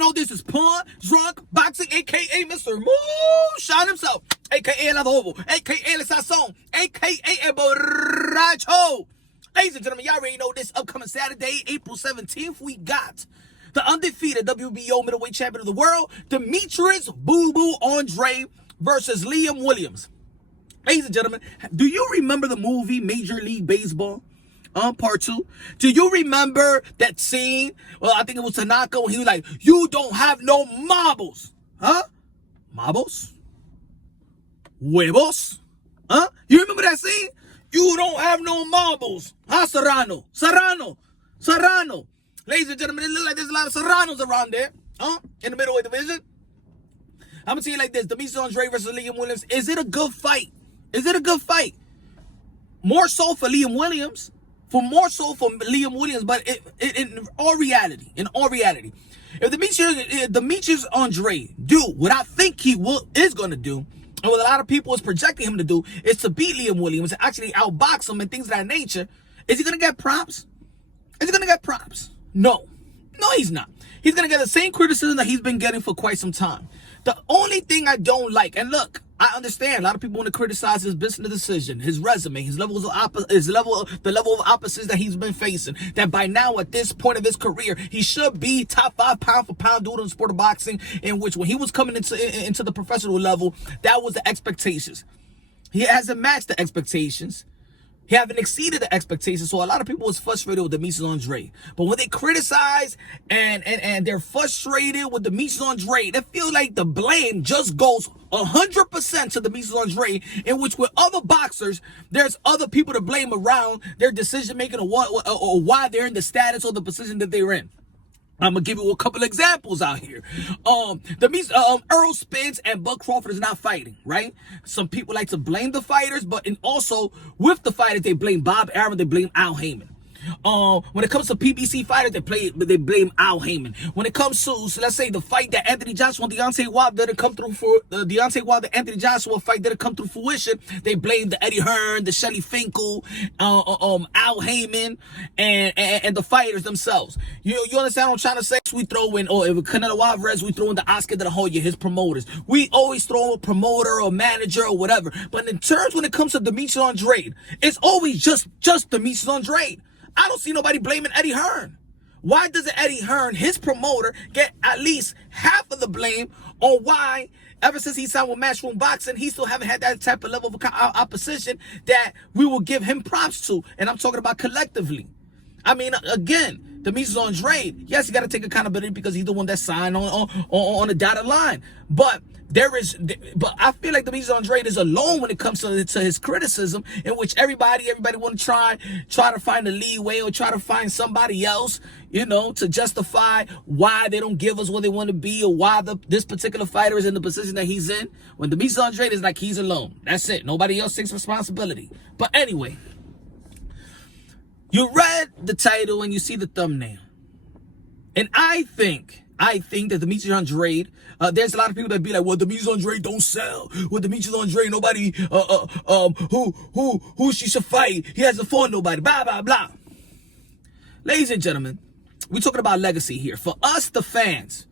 know this is Pawn Drunk Boxing, a.k.a. Mr. Moonshine himself, a.k.a. El Oval, a.k.a. El Sazon, a.k.a. El Borracho. Ladies and gentlemen, y'all already know this upcoming Saturday, April 17th, we got the undefeated WBO middleweight champion of the world, Demetrius Boo Boo Andrade versus Liam Williams. Ladies and gentlemen, do you remember the movie Major League Baseball? Part 2. Do you remember that scene? Well, I think it was Tanaka when he was like, "You don't have no marbles." Huh? Marbles? Huevos? Huh? You remember that scene? You don't have no marbles. Huh, Serrano? Serrano. Ladies and gentlemen, it looks like there's a lot of Serranos around there. Huh? In the middleweight division. I'm going to tell you like this. Demetrius Andrade versus Liam Williams. Is it a good fight? Is it a good fight? More so for Liam Williams. But in all reality, if Demetrius Andrade do what I think he is going to do, and what a lot of people is projecting him to do, is to beat Liam Williams and actually outbox him and things of that nature, is he going to get props? No, he's not. He's going to get the same criticism that he's been getting for quite some time. The only thing I don't like, and look, I understand a lot of people want to criticize his business decision, his resume, the level of opposites that he's been facing. That by now, at this point of his career, he should be top 5 pound for pound dude in the sport of boxing. In which, when he was coming into the professional level, that was the expectations. He hasn't matched the expectations. He haven't exceeded the expectations. So a lot of people was frustrated with Demetrius Andrade. But when they criticize and they're frustrated with Demetrius Andrade, they feel like the blame just goes 100% to Demetrius Andrade, in which with other boxers, there's other people to blame around their decision making or why they're in the status or the position that they're in. I'm gonna give you a couple examples out here. Earl Spence and Bud Crawford is not fighting, right? Some people like to blame the fighters, but also with the fighters, they blame Bob Arum, they blame Al Heyman. When it comes to PBC fighters, they blame Al Heyman. When it comes to, so let's say, the fight that Anthony Joshua and Deontay Wilder didn't come through for, Deontay Wilder Anthony Joshua fight didn't come through fruition, they blame the Eddie Hearn, the Shelly Finkel, Al Heyman, and the fighters themselves. You understand what I'm trying to say? We throw in, or if Canelo Alvarez, we throw in the Oscar de la Hoya, his promoters. We always throw a promoter or manager or whatever. But in terms when it comes to Demetrius Andrade, it's always just Demetrius Andrade. I don't see nobody blaming Eddie Hearn. Why doesn't Eddie Hearn, his promoter, get at least half of the blame on why, ever since he signed with Matchroom Boxing, he still haven't had that type of level of opposition that we will give him props to? And I'm talking about collectively. I mean, again, Demetrius Andrade, yes, you got to take accountability because he's the one that signed on the dotted line. But I feel like Demetrius Andrade is alone when it comes to his criticism, in which everybody want to try to find a leeway or try to find somebody else, to justify why they don't give us what they want to be, or why this particular fighter is in the position that he's in. When Demetrius Andrade is like, he's alone. That's it. Nobody else takes responsibility. But anyway, you read the title and you see the thumbnail. And I think that Demetrius Andrade, there's a lot of people that be like, well, Demetrius Andrade don't sell. Well, Demetrius Andrade, nobody, who she should fight. He hasn't fought nobody, blah, blah, blah. Ladies and gentlemen, we're talking about legacy here. For us, the fans,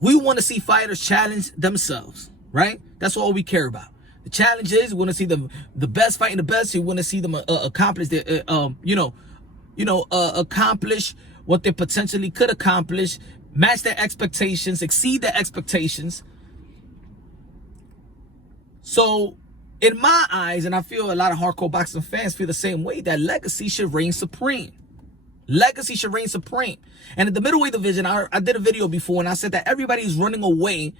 we want to see fighters challenge themselves, right? That's all we care about. The challenge is, we want to see the best fighting the best. We want to see them accomplish their, accomplish what they potentially could accomplish, match their expectations, exceed their expectations. So, in my eyes, and I feel a lot of hardcore boxing fans feel the same way, that legacy should reign supreme. Legacy should reign supreme. And in the middleweight division, I did a video before, and I said that everybody is running away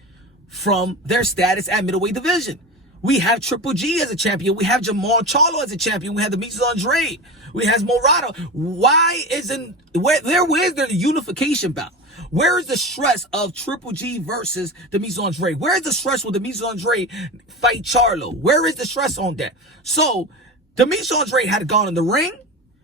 from their status at middleweight division. We have Triple G as a champion. We have Jamal Charlo as a champion. We have Demetrius Andrade. We have Morado. Why isn't where's the unification bout? Where is the stress of Triple G versus Demetrius Andrade? Where is the stress with Demetrius Andrade fight Charlo? Where is the stress on that? So Demetrius Andrade had gone in the ring,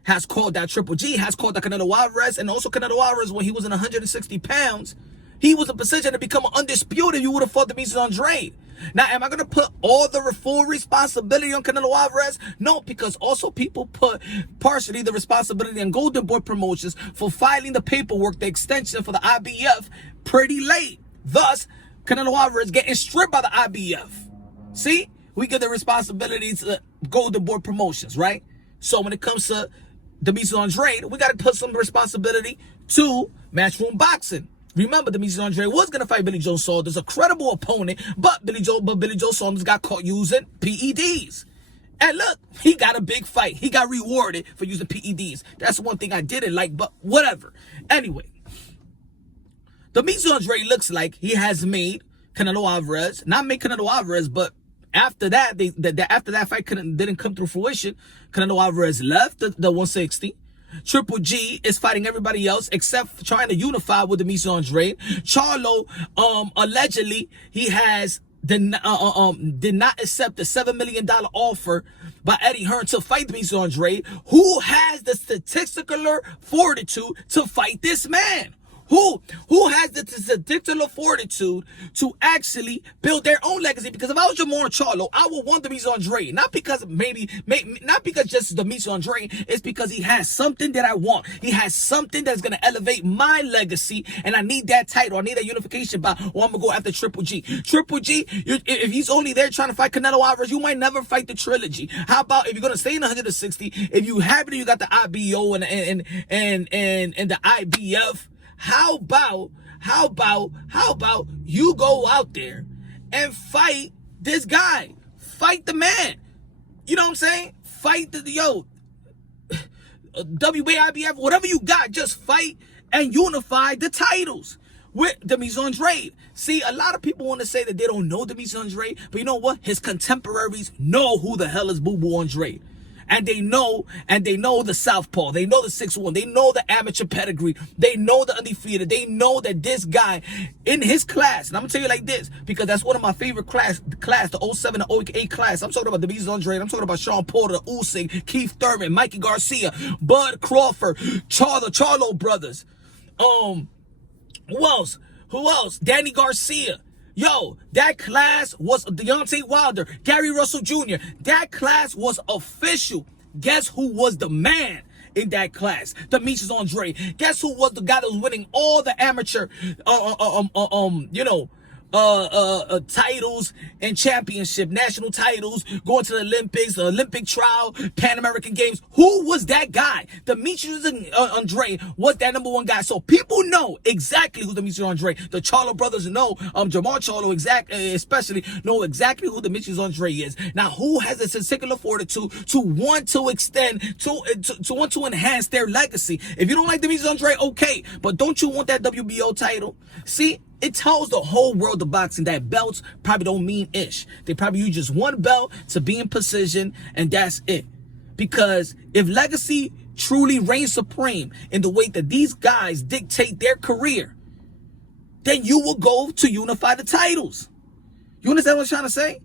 has called out Triple G, has called out Canelo Alvarez, and also Canelo Alvarez when he was in 160 pounds. He was in position to become undisputed. You would have fought Demetrius Andrade. Now, am I going to put all the full responsibility on Canelo Alvarez? No, because also people put partially the responsibility on Golden Boy Promotions for filing the paperwork, the extension for the IBF pretty late. Thus, Canelo Alvarez getting stripped by the IBF. See? We give the responsibility to Golden Boy Promotions, right? So when it comes to Demetrius Andrade, we got to put some responsibility to Matchroom Boxing. Remember, Demetrius Andrade was going to fight Billy Joe Saunders, a credible opponent, but Billy Joe Saunders got caught using PEDs. And look, he got a big fight. He got rewarded for using PEDs. That's one thing I didn't like, but whatever. Anyway, Demetrius Andrade looks like he has made Canelo Alvarez, not made Canelo Alvarez, but after that, after that fight didn't come through fruition, Canelo Alvarez left the 160. Triple G is fighting everybody else except trying to unify with Demetrius Andrade. Charlo, allegedly, he has did not accept the $7 million offer by Eddie Hearn to fight Demetrius Andrade, who has the statistical fortitude to fight this man. Who has the statistical fortitude to actually build their own legacy? Because if I was Jamar Charlo, I would want Demetrius Andrade. Not because not because just Demetrius Andrade. It's because he has something that I want. He has something that's going to elevate my legacy, and I need that title. I need that unification bout, or I'm going to go after Triple G. Triple G, if he's only there trying to fight Canelo Alvarez, you might never fight the trilogy. How about if you're going to stay in 160, if you happen you got the IBO and the IBF, How about you go out there and fight this guy? Fight the man. You know what I'm saying? Fight WBA, IBF, whatever you got, just fight and unify the titles with Demetrius Andrade. See, a lot of people want to say that they don't know Demetrius Andrade, but you know what? His contemporaries know who the hell is Boo Boo Andrade. And they know the southpaw. They know the 6'1". They know the amateur pedigree. They know the undefeated. They know that this guy in his class, and I'm gonna tell you like this, because that's one of my favorite class, the 07 to 08 class. I'm talking about Demetrius Andrade. I'm talking about Sean Porter, Usyk, Keith Thurman, Mikey Garcia, Bud Crawford, Charlo brothers. Who else? Danny Garcia. Yo, that class was Deontay Wilder, Gary Russell Jr. That class was official. Guess who was the man in that class? Demetrius Andrade. Guess who was the guy that was winning all the amateur, titles and championship, national titles, going to the Olympics, the Olympic trial, Pan American Games. Who was that guy? Demetrius Andrade was that number one guy. So people know exactly who Demetrius Andrade. The Charlo brothers know, Jamar Charlo especially know exactly who Demetrius Andrade is. Now, who has the particular fortitude to want to extend, to want to enhance their legacy? If you don't like Demetrius Andrade, okay, but don't you want that WBO title? See, it tells the whole world of boxing that belts probably don't mean ish. They probably use just one belt to be in position, and that's it. Because if legacy truly reigns supreme in the way that these guys dictate their career, then you will go to unify the titles. You understand what I'm trying to say?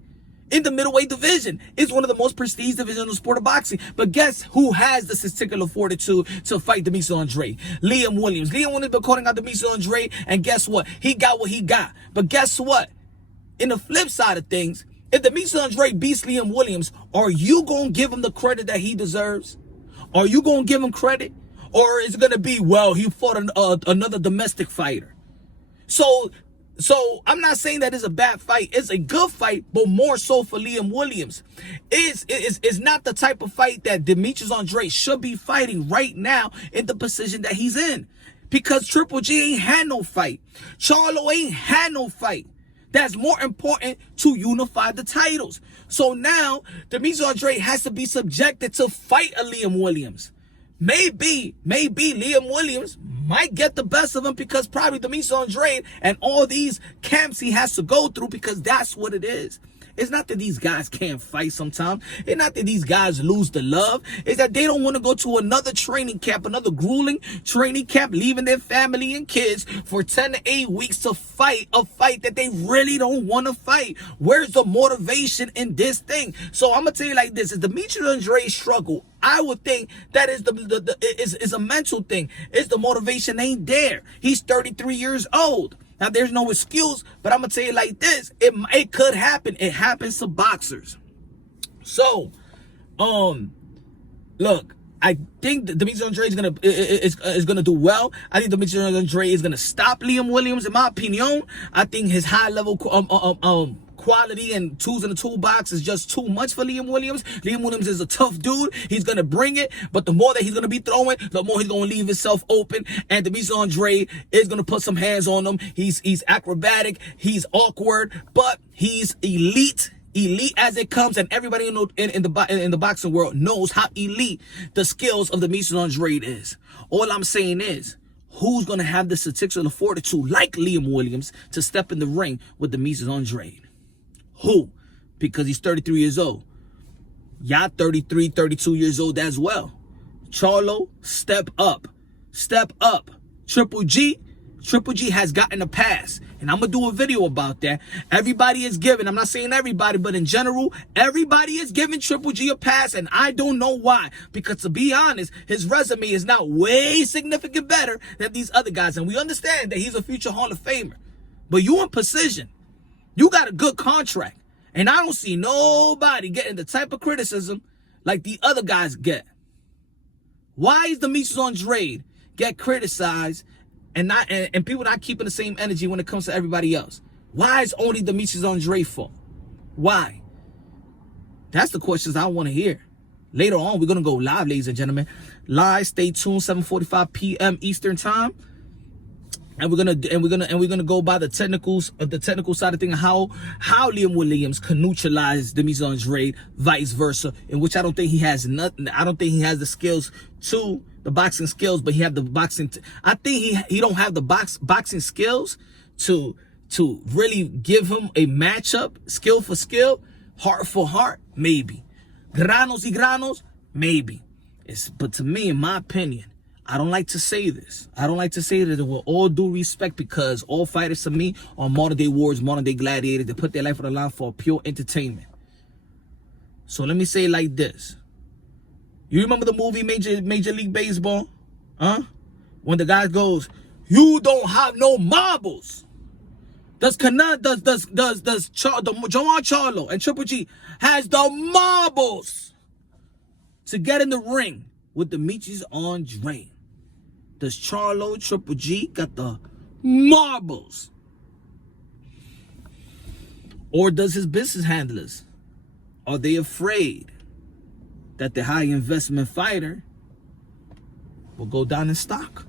In the Middleweight Division, it's one of the most prestigious divisions in the sport of boxing. But guess who has the statistical fortitude to fight Demetrius Andrade? Liam Williams. Liam Williams been calling out Demetrius Andrade, and guess what? He got what he got. But guess what? In the flip side of things, if Demetrius Andrade beats Liam Williams, are you going to give him the credit that he deserves? Are you going to give him credit? Or is it going to be, well, he fought another domestic fighter? So I'm not saying that it's a bad fight. It's a good fight, but more so for Liam Williams. It's not the type of fight that Demetrius Andrade should be fighting right now in the position that he's in. Because Triple G ain't had no fight. Charlo ain't had no fight. That's more important to unify the titles. So now, Demetrius Andrade has to be subjected to fight a Liam Williams. Maybe Liam Williams might get the best of him because probably Demetrius Andrade and all these camps he has to go through, because that's what it is. It's not that these guys can't fight sometimes. It's not that these guys lose the love. It's that they don't want to go to another training camp, another grueling training camp, leaving their family and kids for 10 to 8 weeks to fight a fight that they really don't want to fight. Where's the motivation in this thing? So I'm going to tell you like this. Is Demetrius Andrade struggle? I would think that is a mental thing. It's the motivation ain't there. He's 33 years old. Now, there's no excuse, but I'm going to tell you like this. It could happen. It happens to boxers. So, look, I think Demetrius Andrade is gonna do well. I think Demetrius Andrade is gonna stop Liam Williams, in my opinion. I think his high level quality and tools in the toolbox is just too much for Liam Williams. Liam Williams is a tough dude. He's gonna bring it, but the more that he's gonna be throwing, the more he's gonna leave himself open. And Demetrius Andrade is gonna put some hands on him. He's acrobatic. He's awkward, but he's elite. Elite as it comes, and everybody in the boxing world knows how elite the skills of Demetrius Andrade is. All I'm saying is, who's gonna have the statistics or the fortitude like Liam Williams to step in the ring with Demetrius Andrade? Who? Because he's 33 years old. Y'all 33, 32 years old as well. Charlo, step up. Step up. Triple G has gotten a pass. And I'm going to do a video about that. Everybody is giving, I'm not saying everybody, but in general, everybody is giving Triple G a pass. And I don't know why. Because to be honest, his resume is now way significant better than these other guys. And we understand that he's a future Hall of Famer. But you in precision. You got a good contract. And I don't see nobody getting the type of criticism like the other guys get. Why is Demetrius Andrade get criticized and people not keeping the same energy when it comes to everybody else? Why is only Demetrius Andrade fault? Why? That's the questions I want to hear. Later on, we're gonna go live, ladies and gentlemen. Live, stay tuned, 7:45 p.m. Eastern time. And we're gonna go by the technical side of things, how Liam Williams can neutralize Demetrius Andrade, vice versa, in which I don't think he has nothing. I don't think he has the skills to the boxing skills, but he have the boxing. I think he don't have the boxing skills to really give him a matchup, skill for skill, heart for heart, maybe. Granos y granos, maybe. But to me, in my opinion, I don't like to say this. I don't like to say that with all due respect, because all fighters to me are modern day warriors, modern day gladiators. They put their life on the line for pure entertainment. So let me say it like this. You remember the movie Major League Baseball? Huh? When the guy goes, "You don't have no marbles." Joan Charlo and Triple G has the marbles to get in the ring with Demetrius Andrade? Does Charlo, Triple G got the marbles? Or does his business handlers, are they afraid that the high investment fighter will go down in stock?